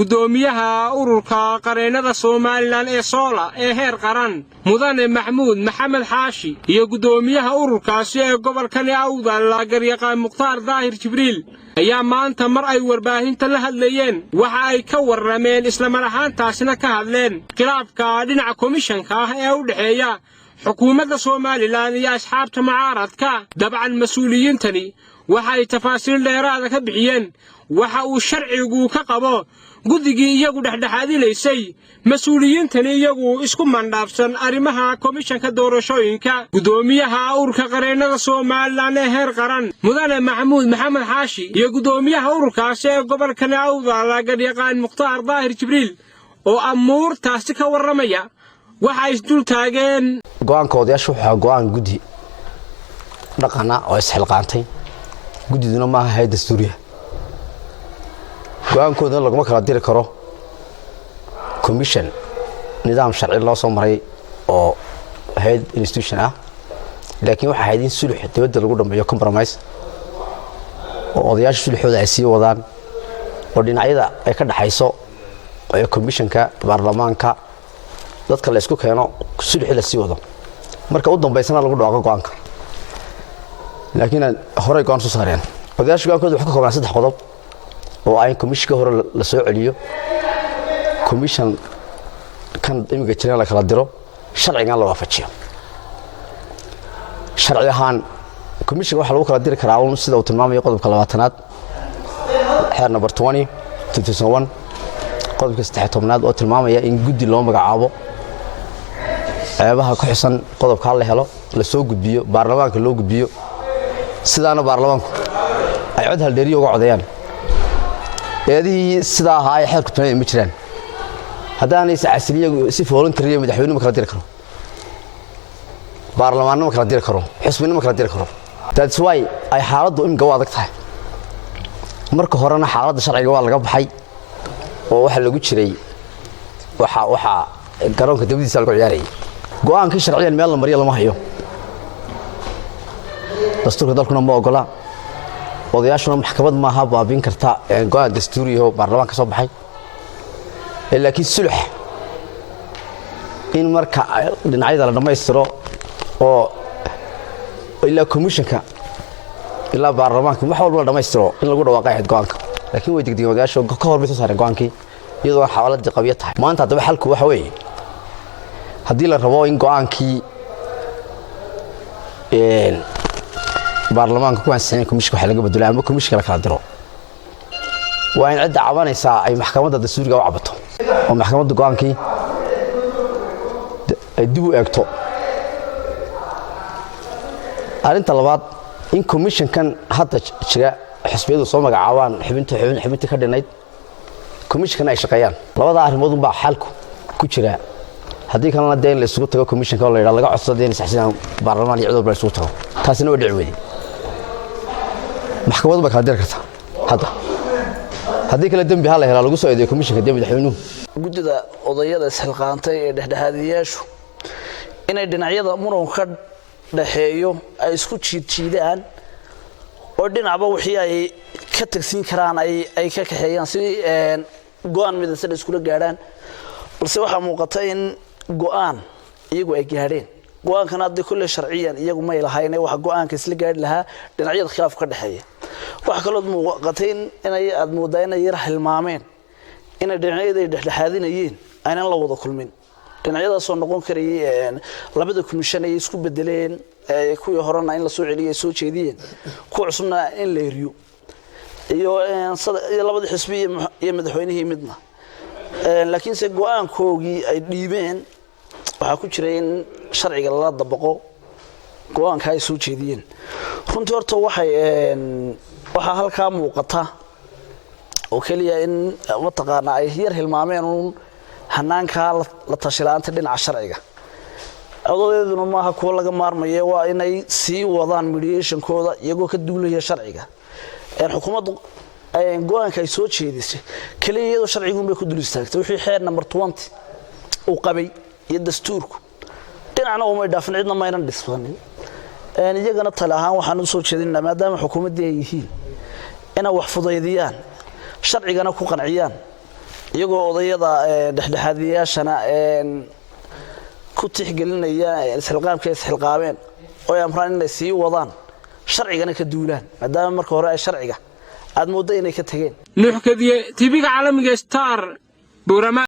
gudoomiyaha ururka qareennada Soomaaliland ee Soola ee heer qaran mudane Maxamuud Maxamed Xaashi iyo gudoomiyaha ururkaasi ee gobolka Awdal Garyaqaan Mukhtaar Daahir Jibriil ayaa maanta mar ay warbaahinta la hadlayeen waxa ay ka warrameen isla mar ahaantaasina ka hadleen khilaafka dhinaca komishanka ee u dhaxeeya xukuumadda Soomaaliland iyo asxaabta mucaaradka dabcan mas'uuliyiintani waxa ay tafaasiil dheeraad ka bixiyeen waxa uu sharcigu ka qabo guddigii iyagu dhexdhexaadinaysay mas'uuliyiintani iyagu isku mandhaafsan arrimaha komishanka doorashooyinka gudoomiyaha ururka qareennada Soomaaliland ee heer qaran mudane Maxamuud Maxamed Xaashi iyo gudoomiyaha ururkaasi ee gobolka Awdal Garyaqaan Mukhtaar Daahir Jibriil oo amuurtaasi ka warramaya waxa ay dul taageen go'aankoodayaashu waxa go'aan guddi dhaqana oo isxilqaantay guddiduna ma aha dastuuriya go'aankooda laguma kala diri karo commission nidaam sharci loo soo maray oo head institution ah laakiin waxa hay'adin sulux dawladda lagu dhameeyo compromise oo odayaasha sulxooda ay sii wadaan oo dhinacyada ay ka dhaxayso ee commissionka baarlamaanka dadka la isku keeno sulx la sii wado marka u dambeysana lagu dhawaaqo go'aanka laakiin hore go'aan soo saareen odayaasha go'aankooda waxa ka kooban saddex qodob oo ay commission hore la soo celiyo commission kan imiga jireen la kala diro sharciga la waafajiyo sharci ahaan commission waxa lagu kala diri karaa sida uu tilmaamayo qodobka 20aad xeer number 20 2001 qodobka 13aad oo tilmaamaya in guddi loo magacaabo ceebaha ku xisan qodobka la helo la soo gudbiyo baarlamaanka loo gudbiyo sidaana baarlamaanku ay cod hal dheeriyo uga codeeyaan eedii sida ahaa ay xeerku tanay ma jiraan haddaan ay asiliyo si voluntary madaxweynuhu kala diri karo baarlamaanku kala diri karo xisbiga kala diri karo that's why ay xaaladdu in gaw adag tahay marka horena xaaladda sharciga waa laga baxay oo waxa lagu jiray waxa garoonka dawladdiisa lagu ciyaaray go'aankii sharciyan meel la mariyo lama hayo dastuurka dalkuna ma ogola odayaashuna maxkamad ma aha baabin karta go'aan dastuuri oo baarlamaanka soo baxay laakiin sulx in marka dhinacyada la dhameystiro oo ila commissionka ila baarlamaanka wax walba la dhameystiro in lagu dhawaaqay go'aanka laakiin way degdegeen odayaashu ka hor bay soo saareen go'aankii iyadoo xawaaladii qabiyo tahay maanta hadaba xalku waxa weeye haddii la rabo in go'aankii baarlamaanka ku ansixin komishanka waxa laga beddelay ama komishanka la kala diro waa in cid cabanaysa ay maxkamadda dastuuriga u cabato oo maxkamadda go'aankii ay dib u eegto arinta labaad in komishankan hadda jira xisbiyadu soo magacaabaan xubinta ka dhinayd komishankan ay shaqeeyaan labada arrimood baa xalku ku jira haddii kalena deen la isugu tago komishanka oo la yiraahdo laga codsado in saxsan baarlamaan iyo cid walba isugu tago taasina way dhicweeyay maxkamaddu ma kala diri kartaa hadda haddii kala dambi hal hela lagu soo eedeeyo komishanka dambi madaxweynuhu guddida odayada isxilqaantay ee dhexdhexaadiyaashu inay dhinacyada muranka dhaxeeyo ay isku jiidaan oo dhinacba wixii ay ka tagsiin karaan ay ka kaxeeyaan si go'aan midaysan isku gaaraan balse waxa muuqata in go'aan iyagu ay gaareen go'aankana hadii kulli sharciyan iyagu ma ilahayn waxa go'aanka isla gaari lahaa dhinacyada khilaaf ka dhaxeeya waxa kale oo muuqata in ay aad moodayeen yar hilmaameen in dhinacyada ay dhexdhexaadinayeen aynan la wada kulmin dhinacyada soo noqon karayeen labada komishan ay isku bedeleen kuwii horena in la soo celiyo soo jeediyeen ku cusubna in la eriyo iyo labada xisbi iyo madaxweynihii midna laakiin se go'aankoogii ay dhiibeen waxa ku jira in sharciga la dabaqo go'aanka ay soo jeediyeen runtii horta waxa halka muuqata oo kaliya in wataqaana ay yar hilmaameen hanaanka la tashilaanta dhinaca sharciga odadeeduna ma aha kuwa laga maarmayo waa inay sii wadaan mediation-kooda iyagoo ka duulaya sharciga xukuumaddu go'aanka ay soo jeedisay kaliya iyadoo sharcigu bay ku dul istaagtay wixii xeer number 20 uu qabay iyo dastuurku dhinacna uma dhaafin cidna ma aynan dhisbanin iyagana tala ahaan waxaan u soo jeedinaa maadaama xukuumadda ay yihiin inay wax fudaydiyaan sharcigana ku qanciyaan iyagoo odayada dhexdhexaadiyaashana ku tixgelinaya isxilqaamka isxilqaameen oo ay amraan inay sii wadaan sharcigana ka duulaan maadaama marka hore ay sharciga aad moodo inay ka tageen nuuxkadiye tibiga caalamiga star Boorama.